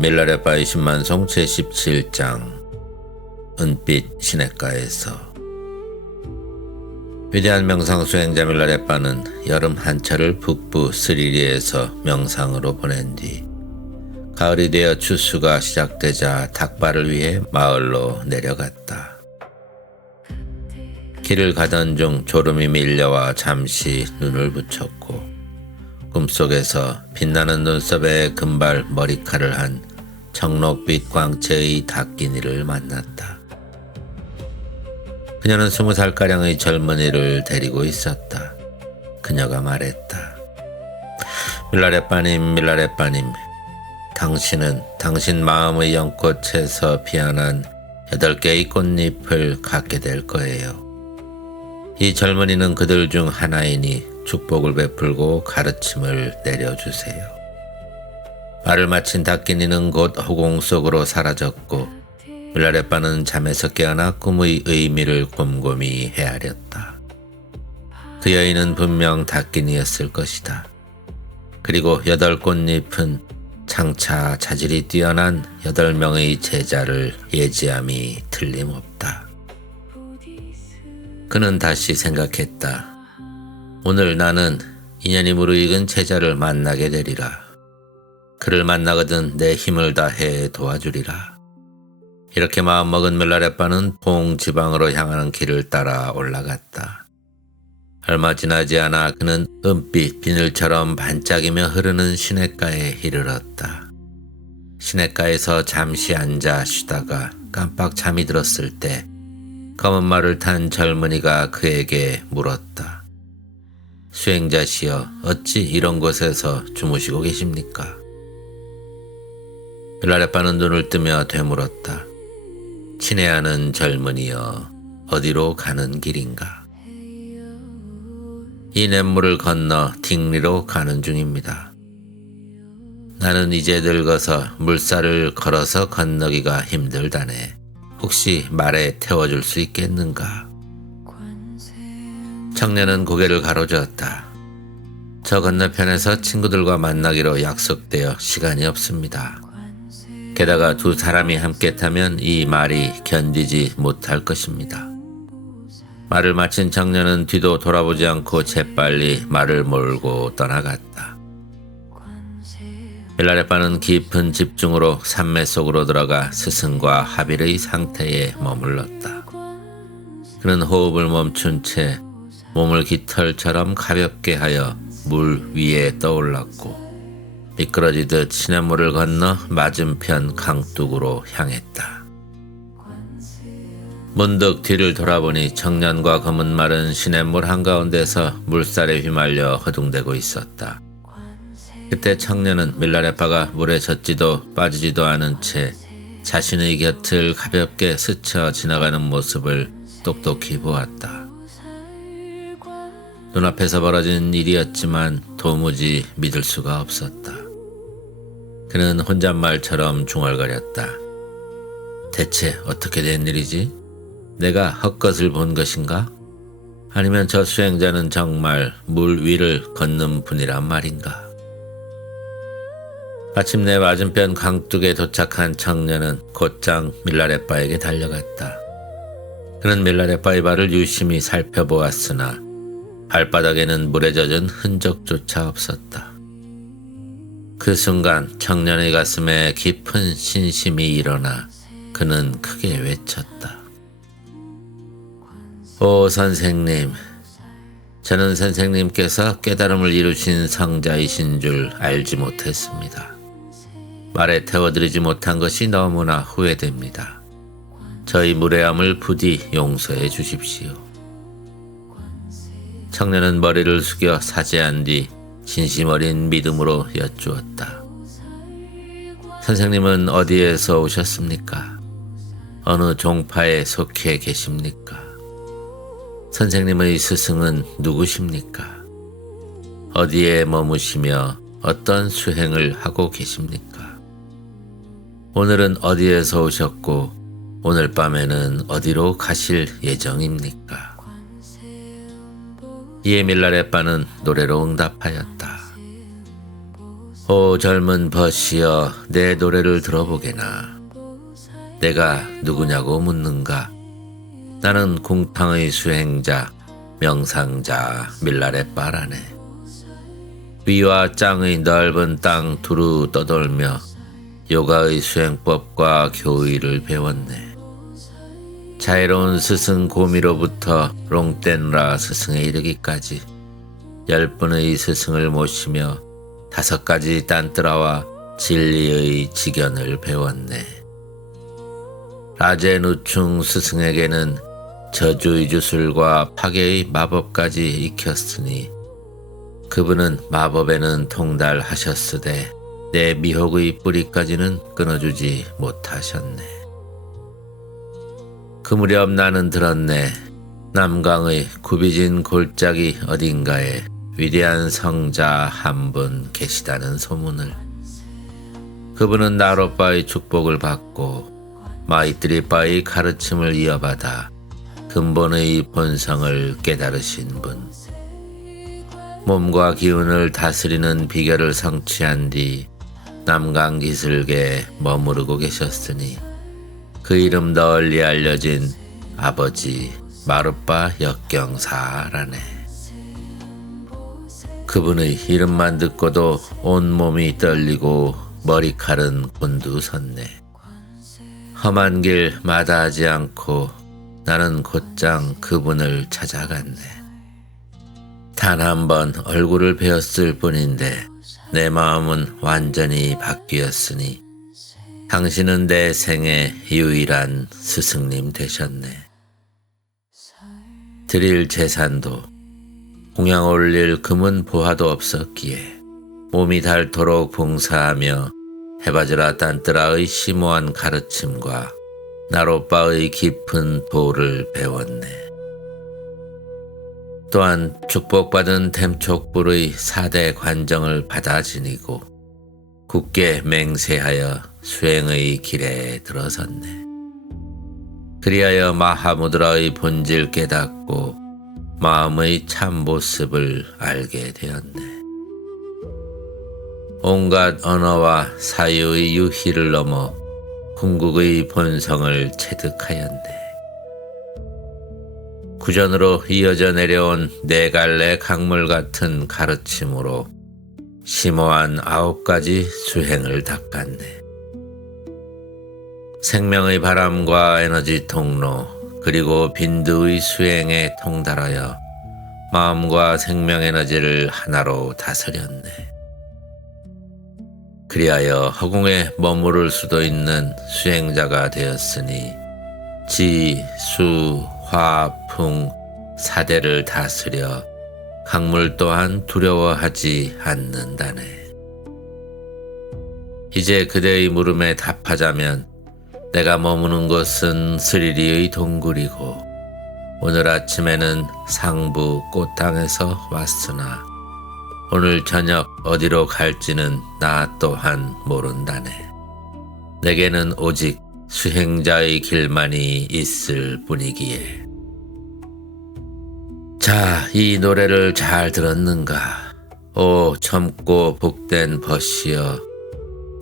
밀라레파 20만송 제17장 은빛 시냇가에서. 위대한 명상 수행자 밀라레파는 여름 한철을 북부 스리리에서 명상으로 보낸 뒤 가을이 되어 추수가 시작되자 닭발을 위해 마을로 내려갔다. 길을 가던 중 졸음이 밀려와 잠시 눈을 붙였고 꿈속에서 빛나는 눈썹에 금발 머리칼을 한 청록빛 광채의 닭기니를 만났다. 그녀는 20살가량의 젊은이를 데리고 있었다. 그녀가 말했다. 밀라레빠님, 밀라레빠님, 당신은 당신 마음의 연꽃에서 피어난 8개의 꽃잎을 갖게 될 거예요. 이 젊은이는 그들 중 하나이니 축복을 베풀고 가르침을 내려주세요. 말을 마친 닭기니는 곧 허공 속으로 사라졌고 밀라레빠는 잠에서 깨어나 꿈의 의미를 곰곰이 헤아렸다. 그 여인은 분명 닭기니였을 것이다. 그리고 8꽃잎은 장차 자질이 뛰어난 8명의 제자를 예지함이 틀림없다. 그는 다시 생각했다. 오늘 나는 인연이 무르익은 제자를 만나게 되리라. 그를 만나거든 내 힘을 다해 도와주리라. 이렇게 마음먹은 밀라레빠는 봉지방으로 향하는 길을 따라 올라갔다. 얼마 지나지 않아 그는 은빛 비늘처럼 반짝이며 흐르는 시냇가에 이르렀다. 시냇가에서 잠시 앉아 쉬다가 깜빡 잠이 들었을 때 검은 말을 탄 젊은이가 그에게 물었다. 수행자시여, 어찌 이런 곳에서 주무시고 계십니까? 밀라레빠는 눈을 뜨며 되물었다. 친애하는 젊은이여, 어디로 가는 길인가? 이 냇물을 건너 딩리로 가는 중입니다. 나는 이제 늙어서 물살을 걸어서 건너기가 힘들다네. 혹시 말에 태워줄 수 있겠는가? 청년은 고개를 가로저었다. 저 건너편에서 친구들과 만나기로 약속되어 시간이 없습니다. 게다가 2사람이 함께 타면 이 말이 견디지 못할 것입니다. 말을 마친 청년은 뒤도 돌아보지 않고 재빨리 말을 몰고 떠나갔다. 밀라레빠는 깊은 집중으로 산매 속으로 들어가 스승과 하빌의 상태에 머물렀다. 그는 호흡을 멈춘 채 몸을 깃털처럼 가볍게 하여 물 위에 떠올랐고 미끄러지듯 시냇물을 건너 맞은편 강둑으로 향했다. 문득 뒤를 돌아보니 청년과 검은 말은 시냇물 한가운데서 물살에 휘말려 허둥대고 있었다. 그때 청년은 밀라레빠가 물에 젖지도 빠지지도 않은 채 자신의 곁을 가볍게 스쳐 지나가는 모습을 똑똑히 보았다. 눈앞에서 벌어진 일이었지만 도무지 믿을 수가 없었다. 그는 혼잣말처럼 중얼거렸다. 대체 어떻게 된 일이지? 내가 헛것을 본 것인가? 아니면 저 수행자는 정말 물 위를 걷는 분이란 말인가? 마침내 맞은편 강둑에 도착한 청년은 곧장 밀라레빠에게 달려갔다. 그는 밀라레빠의 발을 유심히 살펴보았으나 발바닥에는 물에 젖은 흔적조차 없었다. 그 순간 청년의 가슴에 깊은 신심이 일어나 그는 크게 외쳤다. 오 선생님, 저는 선생님께서 깨달음을 이루신 성자이신 줄 알지 못했습니다. 말에 태워드리지 못한 것이 너무나 후회됩니다. 저희 무례함을 부디 용서해 주십시오. 청년은 머리를 숙여 사죄한 뒤 진심 어린 믿음으로 여쭈었다. 선생님은 어디에서 오셨습니까? 어느 종파에 속해 계십니까? 선생님의 스승은 누구십니까? 어디에 머무시며 어떤 수행을 하고 계십니까? 오늘은 어디에서 오셨고 오늘 밤에는 어디로 가실 예정입니까? 이에 밀라레빠는 노래로 응답하였다. 오 젊은 벗이여 내 노래를 들어보게나. 내가 누구냐고 묻는가. 나는 궁탕의 수행자 명상자 밀라레빠라네. 위와 짱의 넓은 땅 두루 떠돌며 요가의 수행법과 교의를 배웠네. 자애로운 스승 고미로부터 롱텐라 스승에 이르기까지 10분의 스승을 모시며 5가지 딴뜨라와 진리의 직연을 배웠네. 라제누충 스승에게는 저주의 주술과 파괴의 마법까지 익혔으니 그분은 마법에는 통달하셨으되 내 미혹의 뿌리까지는 끊어주지 못하셨네. 그 무렵 나는 들었네. 남강의 굽이진 골짜기 어딘가에 위대한 성자 한 분 계시다는 소문을. 그분은 나로빠의 축복을 받고 마이트리빠의 가르침을 이어받아 근본의 본성을 깨달으신 분. 몸과 기운을 다스리는 비결을 성취한 뒤 남강 기슭에 머무르고 계셨으니 그 이름 널리 알려진 아버지 마르빠 역경사라네. 그분의 이름만 듣고도 온몸이 떨리고 머리칼은 곤두섰네. 험한 길 마다하지 않고 나는 곧장 그분을 찾아갔네. 단 한 번 얼굴을 뵈었을 뿐인데 내 마음은 완전히 바뀌었으니 당신은 내 생의 유일한 스승님 되셨네. 드릴 제산도 공양 올릴 금은 보화도 없었기에 몸이 닳도록 봉사하며 헤바즈라 딴뜨라의 심오한 가르침과 나로빠의 깊은 도를 배웠네. 또한 축복받은 템촉불의 4대 관정을 받아 지니고 굳게 맹세하여 수행의 길에 들어섰네. 그리하여 마하무드라의 본질 깨닫고 마음의 참 모습을 알게 되었네. 온갖 언어와 사유의 유희를 넘어 궁극의 본성을 체득하였네. 구전으로 이어져 내려온 4갈래 강물 같은 가르침으로 심오한 9가지 수행을 닦았네. 생명의 바람과 에너지 통로 그리고 빈두의 수행에 통달하여 마음과 생명 에너지를 하나로 다스렸네. 그리하여 허공에 머무를 수도 있는 수행자가 되었으니 지, 수, 화, 풍 4대를 다스려 강물 또한 두려워하지 않는다네. 이제 그대의 물음에 답하자면 내가 머무는 곳은 스리리의 동굴이고 오늘 아침에는 상부 꽃탕에서 왔으나 오늘 저녁 어디로 갈지는 나 또한 모른다네. 내게는 오직 수행자의 길만이 있을 뿐이기에. 자, 이 노래를 잘 들었는가? 오 젊고 복된 벗이여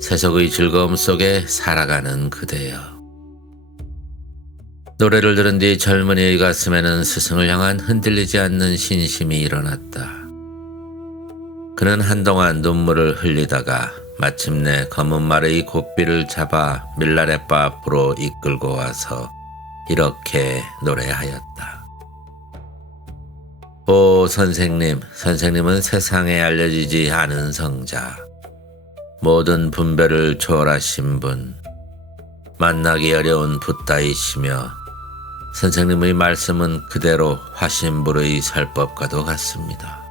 세속의 즐거움 속에 살아가는 그대여. 노래를 들은 뒤 젊은이의 가슴에는 스승을 향한 흔들리지 않는 신심이 일어났다. 그는 한동안 눈물을 흘리다가 마침내 검은 말의 고삐를 잡아 밀라레빠 앞으로 이끌고 와서 이렇게 노래하였다. 오 선생님, 선생님은 세상에 알려지지 않은 성자, 모든 분별을 초월하신 분, 만나기 어려운 붓다이시며 선생님의 말씀은 그대로 화신불의 설법과도 같습니다.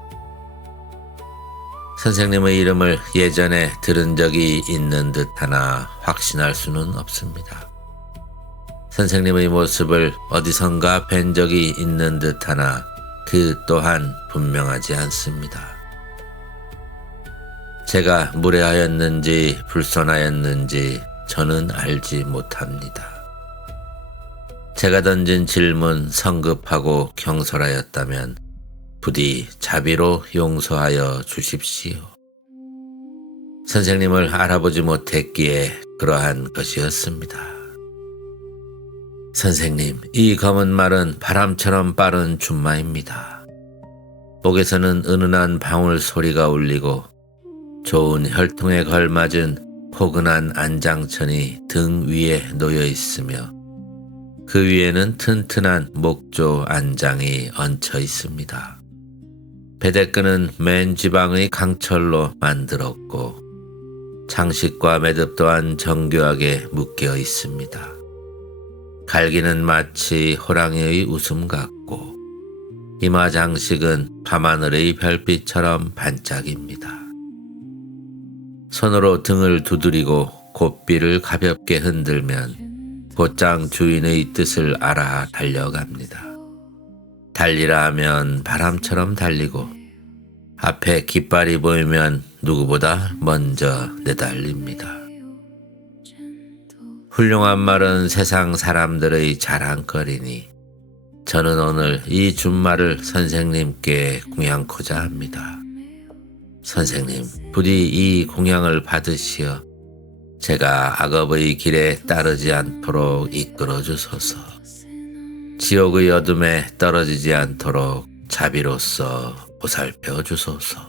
선생님의 이름을 예전에 들은 적이 있는 듯하나 확신할 수는 없습니다. 선생님의 모습을 어디선가 뵌 적이 있는 듯하나 그 또한 분명하지 않습니다. 제가 무례하였는지 불손하였는지 저는 알지 못합니다. 제가 던진 질문 성급하고 경솔하였다면 부디 자비로 용서하여 주십시오. 선생님을 알아보지 못했기에 그러한 것이었습니다. 선생님, 이 검은 말은 바람처럼 빠른 준마입니다. 목에서는 은은한 방울 소리가 울리고 좋은 혈통에 걸맞은 포근한 안장천이 등 위에 놓여 있으며 그 위에는 튼튼한 목조 안장이 얹혀 있습니다. 베대끈은 맨 지방의 강철로 만들었고 장식과 매듭 또한 정교하게 묶여 있습니다. 갈기는 마치 호랑이의 웃음 같고 이마 장식은 밤하늘의 별빛처럼 반짝입니다. 손으로 등을 두드리고 곶비를 가볍게 흔들면 곧장 주인의 뜻을 알아 달려갑니다. 달리라 하면 바람처럼 달리고 앞에 깃발이 보이면 누구보다 먼저 내달립니다. 훌륭한 말은 세상 사람들의 자랑거리니 저는 오늘 이 준말을 선생님께 공양코자 합니다. 선생님, 부디 이 공양을 받으시어 제가 악업의 길에 따르지 않도록 이끌어 주소서. 지옥의 어둠에 떨어지지 않도록 자비로써 보살펴 주소서.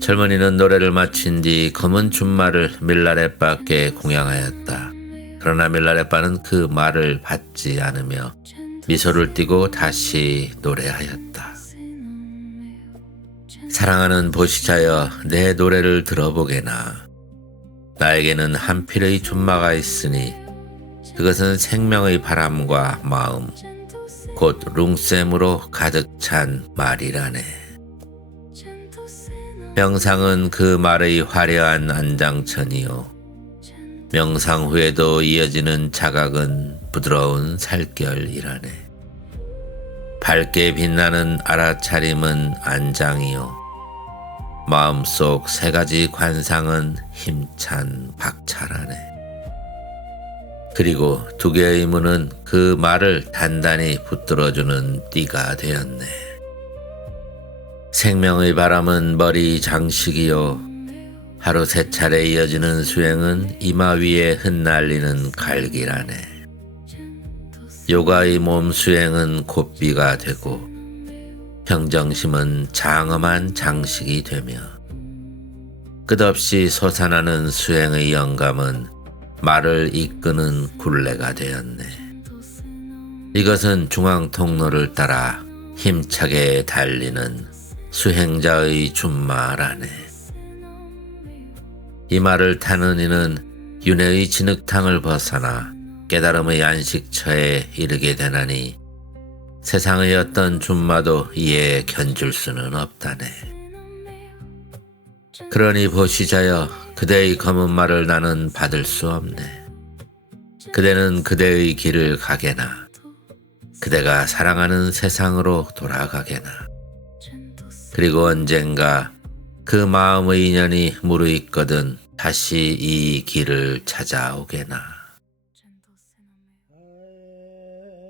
젊은이는 노래를 마친 뒤 검은 준말을 밀라렛바께 공양하였다. 그러나 밀라렛바는 그 말을 받지 않으며 미소를 띠고 다시 노래하였다. 사랑하는 보시자여, 내 노래를 들어보게나. 나에게는 한 필의 준마가 있으니 그것은 생명의 바람과 마음, 곧 룽쌤으로 가득 찬 말이라네. 명상은 그 말의 화려한 안장천이요, 명상 후에도 이어지는 자각은 부드러운 살결이라네. 밝게 빛나는 알아차림은 안장이요, 마음속 세 가지 관상은 힘찬 박차라네. 그리고 두 개의 문은 그 말을 단단히 붙들어주는 띠가 되었네. 생명의 바람은 머리 장식이요, 하루 세 차례 이어지는 수행은 이마 위에 흩날리는 갈기라네. 요가의 몸 수행은 곶비가 되고 평정심은 장엄한 장식이 되며 끝없이 솟아나는 수행의 영감은 말을 이끄는 굴레가 되었네. 이것은 중앙 통로를 따라 힘차게 달리는 수행자의 준마라네. 이 말을 타는 이는 윤회의 진흙탕을 벗어나 깨달음의 안식처에 이르게 되나니 세상의 어떤 준마도 이에 견줄 수는 없다네. 그러니 보시자여, 그대의 검은 말을 나는 받을 수 없네. 그대는 그대의 길을 가게나 그대가 사랑하는 세상으로 돌아가게나 그리고 언젠가 그 마음의 인연이 무르익거든 다시 이 길을 찾아오게나.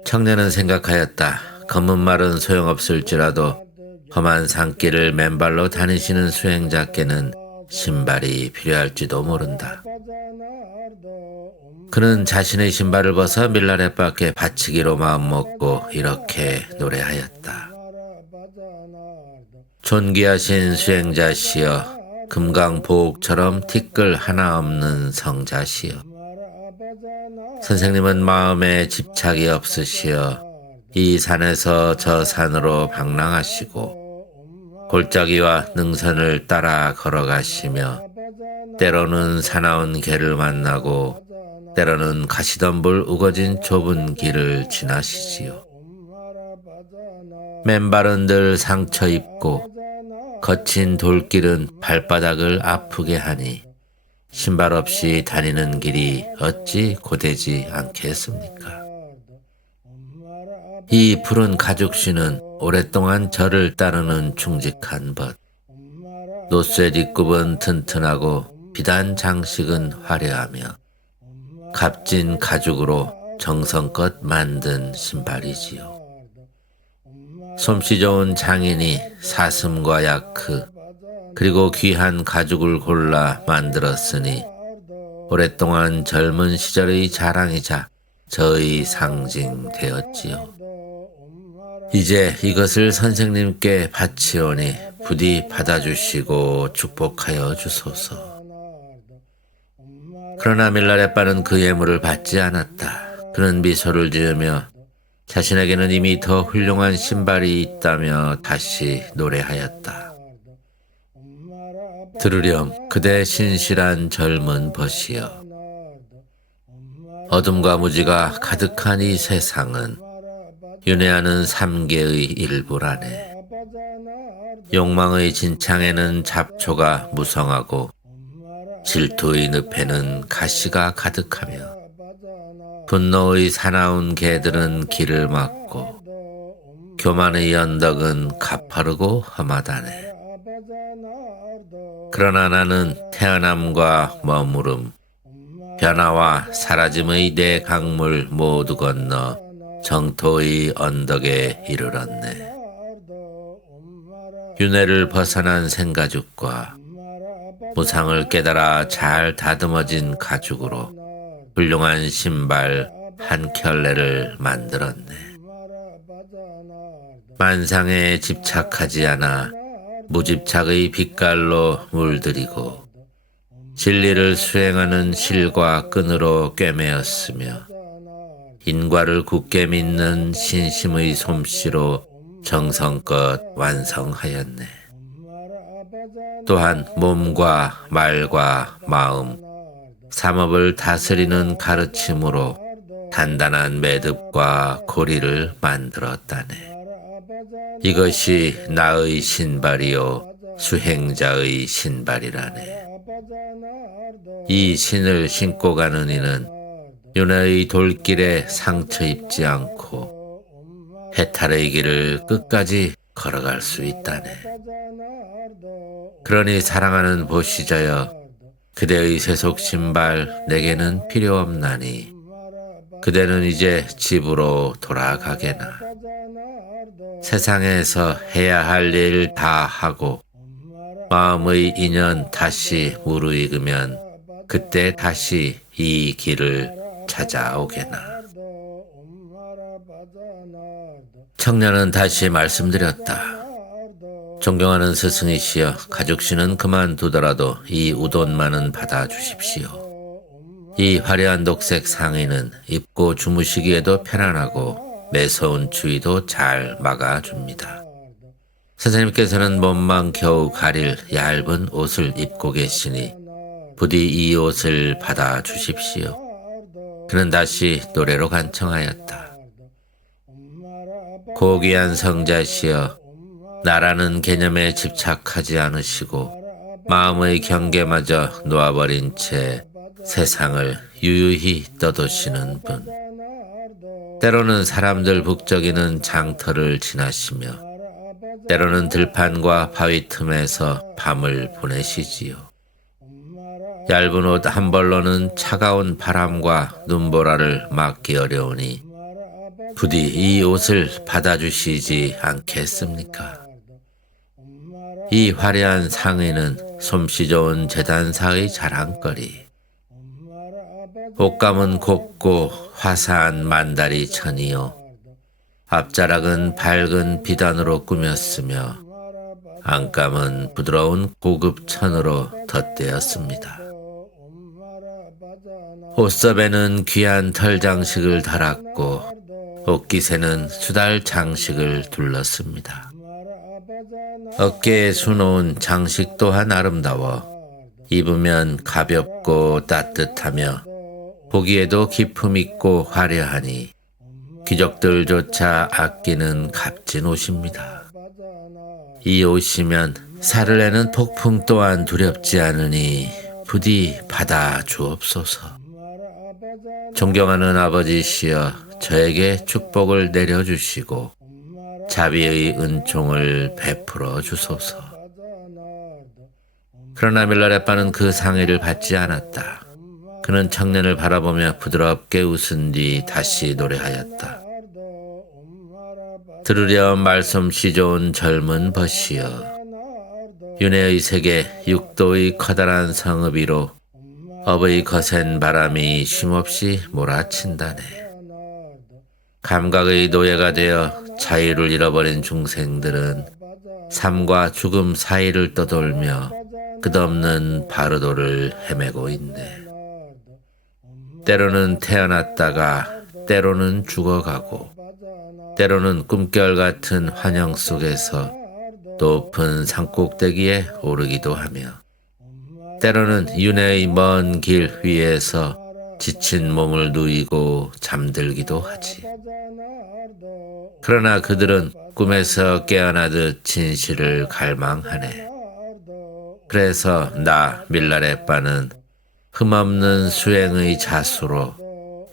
청년은 생각하였다. 검은 말은 소용없을지라도 험한 산길을 맨발로 다니시는 수행자께는 신발이 필요할지도 모른다. 그는 자신의 신발을 벗어 밀라렛바께 바치기로 마음먹고 이렇게 노래하였다. 존귀하신 수행자시여, 금강보옥처럼 티끌 하나 없는 성자시여, 선생님은 마음에 집착이 없으시어 이 산에서 저 산으로 방랑하시고 골짜기와 능선을 따라 걸어가시며 때로는 사나운 개를 만나고 때로는 가시덤불 우거진 좁은 길을 지나시지요. 맨발은 늘 상처 입고 거친 돌길은 발바닥을 아프게 하니 신발 없이 다니는 길이 어찌 고되지 않겠습니까? 이 푸른 가죽씨는 오랫동안 저를 따르는 충직한 벗, 노쇠 뒷굽은 튼튼하고 비단 장식은 화려하며 값진 가죽으로 정성껏 만든 신발이지요. 솜씨 좋은 장인이 사슴과 야크 그리고 귀한 가죽을 골라 만들었으니 오랫동안 젊은 시절의 자랑이자 저의 상징되었지요. 이제 이것을 선생님께 바치오니 부디 받아주시고 축복하여 주소서. 그러나 밀라레빠는 그 예물을 받지 않았다. 그는 미소를 지으며 자신에게는 이미 더 훌륭한 신발이 있다며 다시 노래하였다. 들으렴 그대 신실한 젊은 벗이여. 어둠과 무지가 가득한 이 세상은 윤회하는 삼계의 일부라네. 욕망의 진창에는 잡초가 무성하고 질투의 늪에는 가시가 가득하며 분노의 사나운 개들은 길을 막고 교만의 언덕은 가파르고 험하다네. 그러나 나는 태어남과 머무름, 변화와 사라짐의 네 강물 모두 건너 정토의 언덕에 이르렀네. 윤회를 벗어난 생가죽과 무상을 깨달아 잘 다듬어진 가죽으로 훌륭한 신발 한 켤레를 만들었네. 만상에 집착하지 않아 무집착의 빛깔로 물들이고 진리를 수행하는 실과 끈으로 꿰매었으며 인과를 굳게 믿는 신심의 솜씨로 정성껏 완성하였네. 또한 몸과 말과 마음, 삼업을 다스리는 가르침으로 단단한 매듭과 고리를 만들었다네. 이것이 나의 신발이요 수행자의 신발이라네. 이 신을 신고 가는 이는 윤회의 돌길에 상처 입지 않고 해탈의 길을 끝까지 걸어갈 수 있다네. 그러니 사랑하는 보시자여, 그대의 세속 신발 내게는 필요 없나니 그대는 이제 집으로 돌아가게나. 세상에서 해야 할 일 다 하고 마음의 인연 다시 무르익으면 그때 다시 이 길을 찾아오게나. 청년은 다시 말씀드렸다. 존경하는 스승이시여, 가죽신은 그만두더라도 이 우돈만은 받아주십시오. 이 화려한 녹색 상의는 입고 주무시기에도 편안하고 매서운 추위도 잘 막아줍니다. 선생님께서는 몸만 겨우 가릴 얇은 옷을 입고 계시니 부디 이 옷을 받아주십시오. 그는 다시 노래로 간청하였다. 고귀한 성자시여, 나라는 개념에 집착하지 않으시고 마음의 경계마저 놓아버린 채 세상을 유유히 떠도시는 분. 때로는 사람들 북적이는 장터를 지나시며 때로는 들판과 바위 틈에서 밤을 보내시지요. 얇은 옷 한 벌로는 차가운 바람과 눈보라를 막기 어려우니 부디 이 옷을 받아주시지 않겠습니까? 이 화려한 상의는 솜씨 좋은 재단사의 자랑거리. 옷감은 곱고 화사한 만다리 천이요, 앞자락은 밝은 비단으로 꾸몄으며 안감은 부드러운 고급 천으로 덧대었습니다. 옷섭에는 귀한 털 장식을 달았고 옷깃에는 수달 장식을 둘렀습니다. 어깨에 수놓은 장식 또한 아름다워 입으면 가볍고 따뜻하며 보기에도 기품 있고 화려하니 귀족들조차 아끼는 값진 옷입니다. 이 옷이면 살을 내는 폭풍 또한 두렵지 않으니 부디 받아 주옵소서. 존경하는 아버지시여, 저에게 축복을 내려주시고 자비의 은총을 베풀어 주소서. 그러나 밀라레빠는 그 상의를 받지 않았다. 그는 청년을 바라보며 부드럽게 웃은 뒤 다시 노래하였다. 들으렴 말솜씨 좋은 젊은 벗이여. 윤회의 세계 육도의 커다란 성읍 위로 업의 거센 바람이 쉼없이 몰아친다네. 감각의 노예가 되어 자유를 잃어버린 중생들은 삶과 죽음 사이를 떠돌며 끝없는 바르도를 헤매고 있네. 때로는 태어났다가 때로는 죽어가고 때로는 꿈결 같은 환영 속에서 높은 산꼭대기에 오르기도 하며 때로는 윤회의 먼 길 위에서 지친 몸을 누이고 잠들기도 하지. 그러나 그들은 꿈에서 깨어나듯 진실을 갈망하네. 그래서 나 밀라레빠는 흠없는 수행의 자수로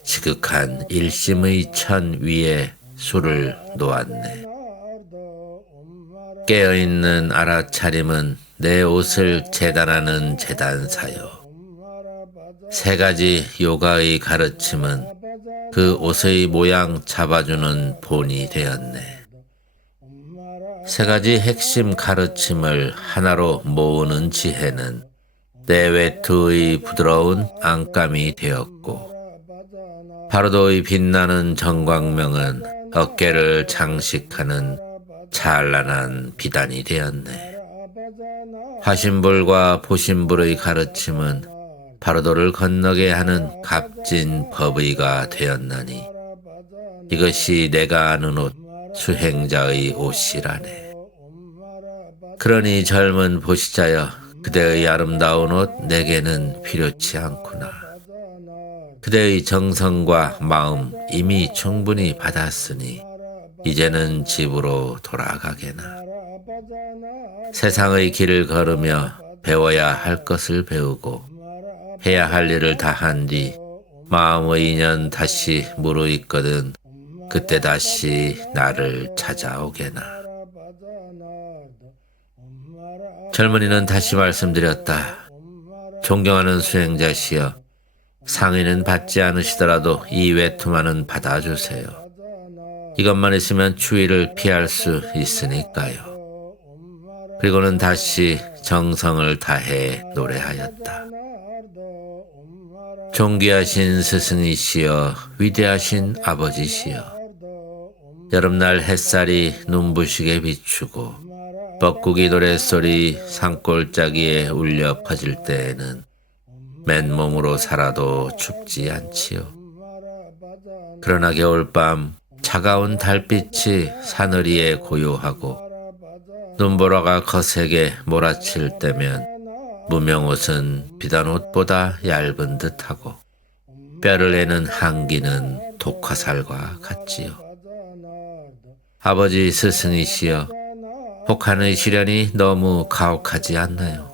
지극한 일심의 천 위에 술을 놓았네. 깨어있는 알아차림은 내 옷을 재단하는 재단사요. 세 가지 요가의 가르침은 그 옷의 모양 잡아주는 본이 되었네. 세 가지 핵심 가르침을 하나로 모으는 지혜는 내 외투의 부드러운 안감이 되었고 바로도의 빛나는 정광명은 어깨를 장식하는 찬란한 비단이 되었네. 화신불과 보신불의 가르침은 바로도를 건너게 하는 값진 법의가 되었나니 이것이 내가 아는 옷, 수행자의 옷이라네. 그러니 젊은 보시자여, 그대의 아름다운 옷 내게는 필요치 않구나. 그대의 정성과 마음 이미 충분히 받았으니 이제는 집으로 돌아가게나. 세상의 길을 걸으며 배워야 할 것을 배우고 해야 할 일을 다 한 뒤 마음의 인연 다시 무르익거든 그때 다시 나를 찾아오게나. 젊은이는 다시 말씀드렸다. 존경하는 수행자시여, 상의는 받지 않으시더라도 이 외투만은 받아주세요. 이것만 있으면 추위를 피할 수 있으니까요. 그리고는 다시 정성을 다해 노래하였다. 존귀하신 스승이시여, 위대하신 아버지시여, 여름날 햇살이 눈부시게 비추고 뻐꾸기 노랫소리 산골짜기에 울려 퍼질 때에는 맨몸으로 살아도 춥지 않지요. 그러나 겨울밤 차가운 달빛이 사늘이에 고요하고 눈보라가 거세게 몰아칠 때면 무명옷은 비단옷보다 얇은 듯하고 뼈를 내는 한기는 독화살과 같지요. 아버지 스승이시여, 혹한의 시련이 너무 가혹하지 않나요?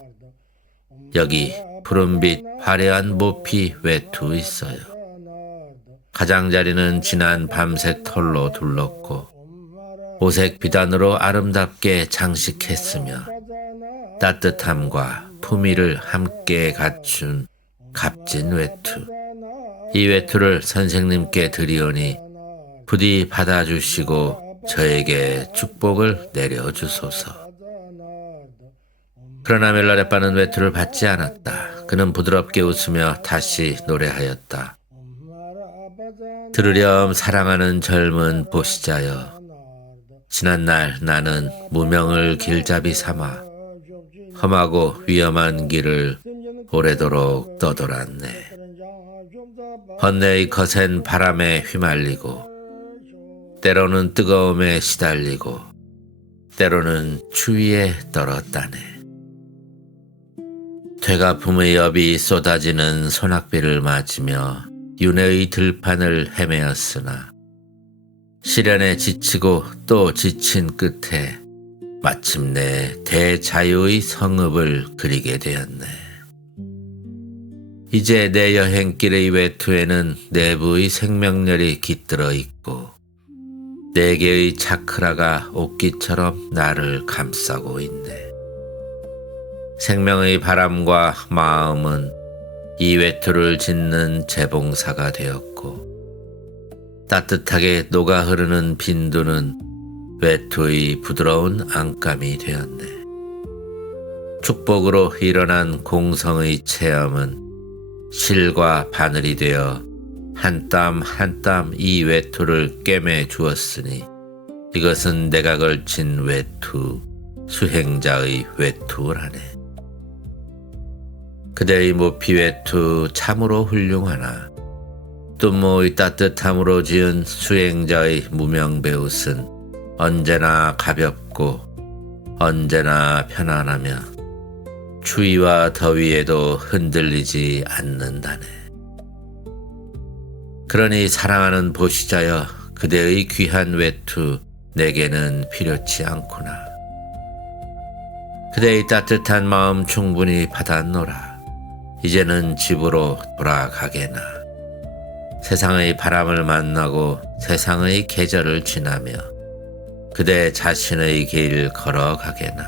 여기 푸른빛 화려한 모피 외투 있어요. 가장자리는 진한 밤색 털로 둘렀고 오색 비단으로 아름답게 장식했으며 따뜻함과 품위를 함께 갖춘 값진 외투. 이 외투를 선생님께 드리오니 부디 받아주시고 저에게 축복을 내려주소서. 그러나 밀라레빠는 외투를 받지 않았다. 그는 부드럽게 웃으며 다시 노래하였다. 들으렴 사랑하는 젊은 보시자여, 지난날 나는 무명을 길잡이 삼아 험하고 위험한 길을 오래도록 떠돌았네. 헌내의 거센 바람에 휘말리고 때로는 뜨거움에 시달리고 때로는 추위에 떨었다네. 되갚음의 업이 쏟아지는 소낙비를 맞으며 윤회의 들판을 헤매었으나 시련에 지치고 또 지친 끝에 마침내 대자유의 성읍을 그리게 되었네. 이제 내 여행길의 외투에는 내부의 생명열이 깃들어 있고 4개의 차크라가 옷깃처럼 나를 감싸고 있네. 생명의 바람과 마음은 이 외투를 짓는 재봉사가 되었고, 따뜻하게 녹아 흐르는 빈두는 외투의 부드러운 안감이 되었네. 축복으로 일어난 공성의 체험은 실과 바늘이 되어 한 땀 한 땀 이 외투를 꿰매 주었으니 이것은 내가 걸친 외투, 수행자의 외투라네. 그대의 모피 외투 참으로 훌륭하나 뚜모의 따뜻함으로 지은 수행자의 무명배옷은 언제나 가볍고 언제나 편안하며 추위와 더위에도 흔들리지 않는다네. 그러니 사랑하는 보시자여, 그대의 귀한 외투 내게는 필요치 않구나. 그대의 따뜻한 마음 충분히 받았노라. 이제는 집으로 돌아가게나. 세상의 바람을 만나고 세상의 계절을 지나며 그대 자신의 길 걸어가게나.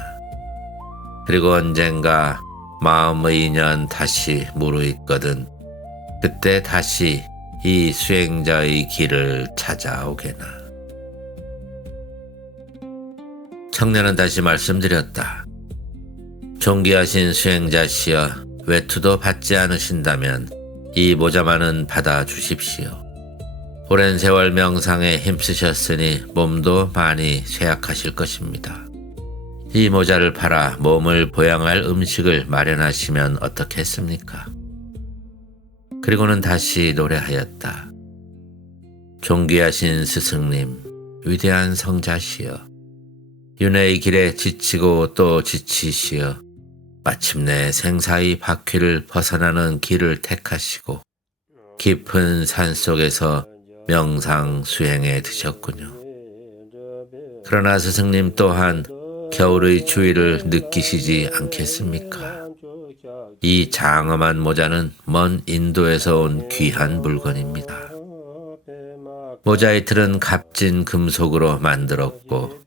그리고 언젠가 마음의 인연 다시 무르익거든 그때 다시 이 수행자의 길을 찾아오게나. 청년은 다시 말씀드렸다. 존귀하신 수행자시여, 외투도 받지 않으신다면 이 모자만은 받아 주십시오. 오랜 세월 명상에 힘쓰셨으니 몸도 많이 쇠약하실 것입니다. 이 모자를 팔아 몸을 보양할 음식을 마련하시면 어떻겠습니까? 그리고는 다시 노래하였다. 존귀하신 스승님, 위대한 성자시여, 윤회의 길에 지치고 또 지치시어 마침내 생사의 바퀴를 벗어나는 길을 택하시고 깊은 산속에서 명상 수행에 드셨군요. 그러나 스승님 또한 겨울의 추위를 느끼시지 않겠습니까? 이 장엄한 모자는 먼 인도에서 온 귀한 물건입니다. 모자의 틀은 값진 금속으로 만들었고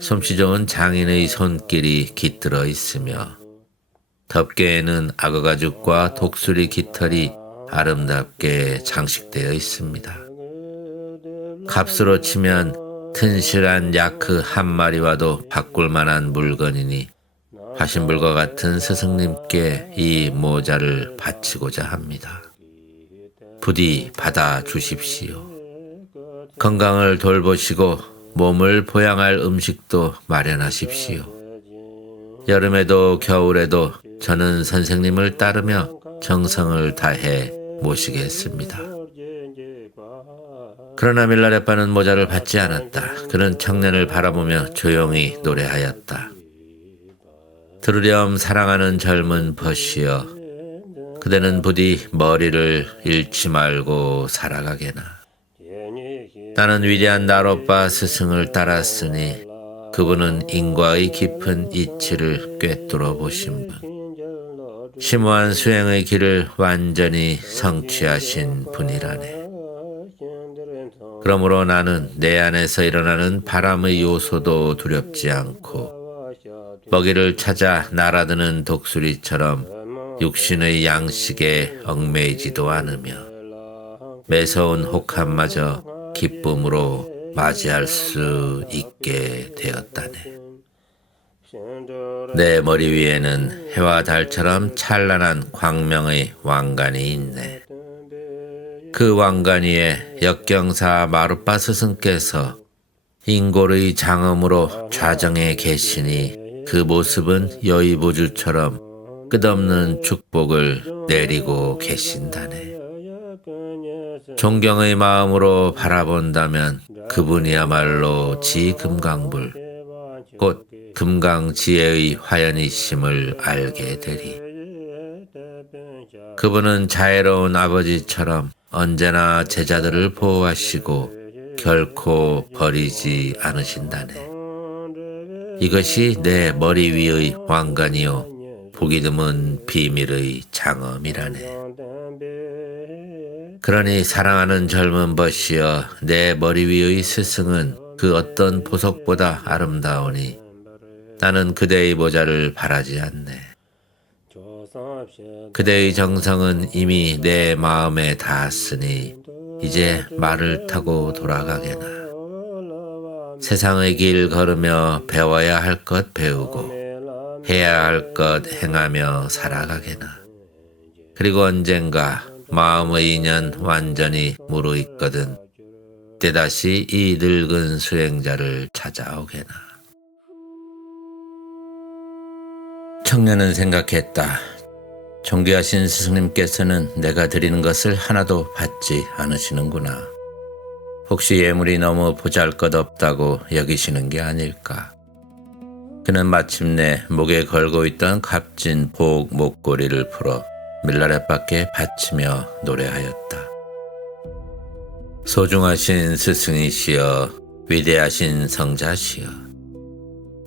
솜씨 좋은 장인의 손길이 깃들어 있으며 덮개에는 악어가죽과 독수리 깃털이 아름답게 장식되어 있습니다. 값으로 치면 튼실한 야크 한 마리와도 바꿀 만한 물건이니 화신불과 같은 스승님께 이 모자를 바치고자 합니다. 부디 받아 주십시오. 건강을 돌보시고 몸을 보양할 음식도 마련하십시오. 여름에도 겨울에도 저는 선생님을 따르며 정성을 다해 모시겠습니다. 그러나 밀라레빠는 모자를 받지 않았다. 그는 청년을 바라보며 조용히 노래하였다. 들으렴 사랑하는 젊은 벗이여, 그대는 부디 머리를 잃지 말고 살아가게나. 나는 위대한 나로빠 스승을 따랐으니 그분은 인과의 깊은 이치를 꿰뚫어 보신 분, 심오한 수행의 길을 완전히 성취하신 분이라네. 그러므로 나는 내 안에서 일어나는 바람의 요소도 두렵지 않고 먹이를 찾아 날아드는 독수리처럼 육신의 양식에 얽매이지도 않으며 매서운 혹한마저 기쁨으로 맞이할 수 있게 되었다네. 내 머리 위에는 해와 달처럼 찬란한 광명의 왕관이 있네. 그 왕관 위에 역경사 마루빠 스승께서 인골의 장엄으로 좌정에 계시니 그 모습은 여의보주처럼 끝없는 축복을 내리고 계신다네. 존경의 마음으로 바라본다면 그분이야말로 지금강불, 곧 금강지혜의 화연이심을 알게 되리. 그분은 자애로운 아버지처럼 언제나 제자들을 보호하시고 결코 버리지 않으신다네. 이것이 내 머리 위의 왕관이요 보기 드문 비밀의 장엄이라네. 그러니 사랑하는 젊은 벗이여, 내 머리 위의 스승은 그 어떤 보석보다 아름다우니 나는 그대의 모자를 바라지 않네. 그대의 정성은 이미 내 마음에 닿았으니 이제 말을 타고 돌아가게나. 세상의 길 걸으며 배워야 할 것 배우고 해야 할 것 행하며 살아가게나. 그리고 언젠가 마음의 인연 완전히 무르익거든 때다시 이 늙은 수행자를 찾아오게나. 청년은 생각했다. 존귀하신 스승님께서는 내가 드리는 것을 하나도 받지 않으시는구나. 혹시 예물이 너무 보잘것없다고 여기시는 게 아닐까. 그는 마침내 목에 걸고 있던 값진 보옥 목걸이를 풀어 밀라렛밖에 바치며 노래하였다. 소중하신 스승이시여, 위대하신 성자시여,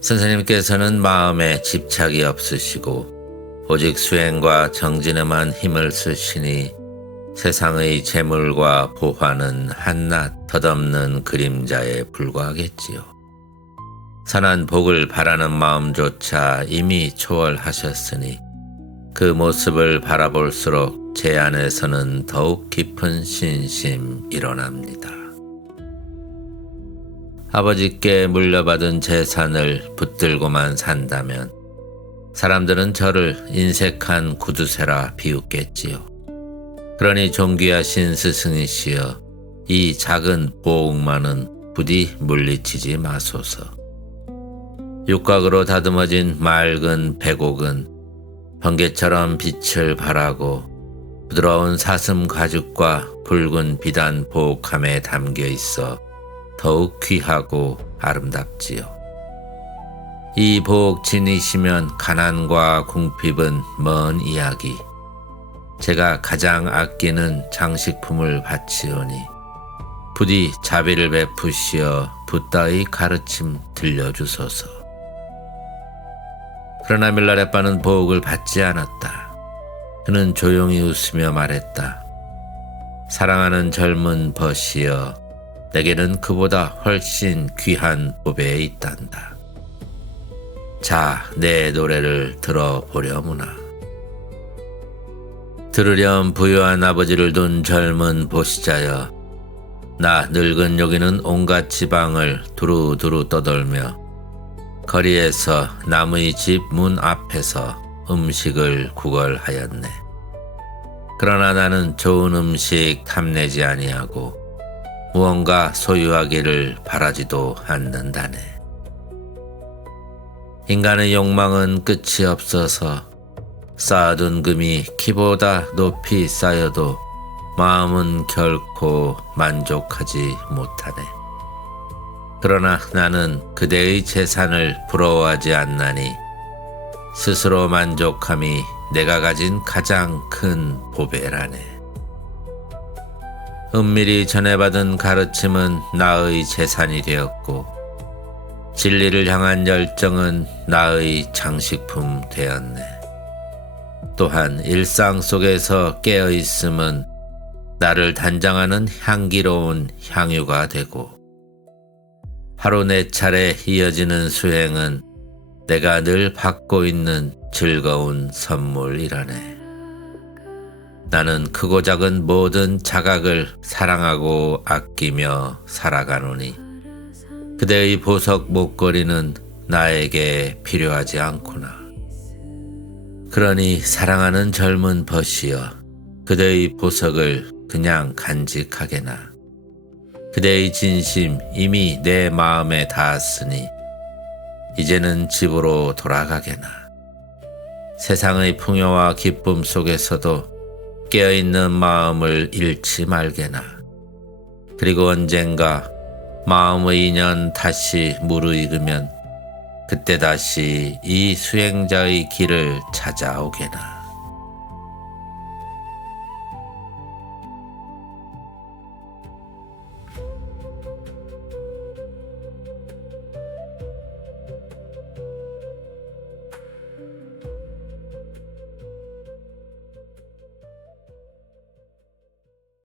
선생님께서는 마음에 집착이 없으시고 오직 수행과 정진에만 힘을 쓰시니 세상의 재물과 보화는 한낱 덧없는 그림자에 불과하겠지요. 선한 복을 바라는 마음조차 이미 초월하셨으니 그 모습을 바라볼수록 제 안에서는 더욱 깊은 신심 일어납니다. 아버지께 물려받은 재산을 붙들고만 산다면 사람들은 저를 인색한 구두쇠라 비웃겠지요. 그러니 존귀하신 스승이시여, 이 작은 보옥만은 부디 물리치지 마소서. 육각으로 다듬어진 맑은 백옥은 번개처럼 빛을 발하고 부드러운 사슴 가죽과 붉은 비단 보옥함에 담겨 있어 더욱 귀하고 아름답지요. 이 보옥 지니시면 가난과 궁핍은 먼 이야기. 제가 가장 아끼는 장식품을 바치오니 부디 자비를 베푸시어 붓다의 가르침 들려주소서. 그러나 밀라렛바는 보옥을 받지 않았다. 그는 조용히 웃으며 말했다. 사랑하는 젊은 벗이여, 내게는 그보다 훨씬 귀한 보배에 있단다. 자, 내 노래를 들어보려무나. 들으렴 부유한 아버지를 둔 젊은 보시자여, 나 늙은 여기는 온갖 지방을 두루두루 떠돌며 거리에서 남의 집 문 앞에서 음식을 구걸하였네. 그러나 나는 좋은 음식 탐내지 아니하고 무언가 소유하기를 바라지도 않는다네. 인간의 욕망은 끝이 없어서 쌓아둔 금이 키보다 높이 쌓여도 마음은 결코 만족하지 못하네. 그러나 나는 그대의 재산을 부러워하지 않나니 스스로 만족함이 내가 가진 가장 큰 보배라네. 은밀히 전해받은 가르침은 나의 재산이 되었고 진리를 향한 열정은 나의 장식품 되었네. 또한 일상 속에서 깨어있음은 나를 단장하는 향기로운 향유가 되고 하루 네 차례 이어지는 수행은 내가 늘 받고 있는 즐거운 선물이라네. 나는 크고 작은 모든 자각을 사랑하고 아끼며 살아가노니 그대의 보석 목걸이는 나에게 필요하지 않구나. 그러니 사랑하는 젊은 벗이여, 그대의 보석을 그냥 간직하게나. 그대의 진심 이미 내 마음에 닿았으니 이제는 집으로 돌아가게나. 세상의 풍요와 기쁨 속에서도 깨어있는 마음을 잃지 말게나. 그리고 언젠가 마음의 인연 다시 무르익으면 그때 다시 이 수행자의 길을 찾아오게나.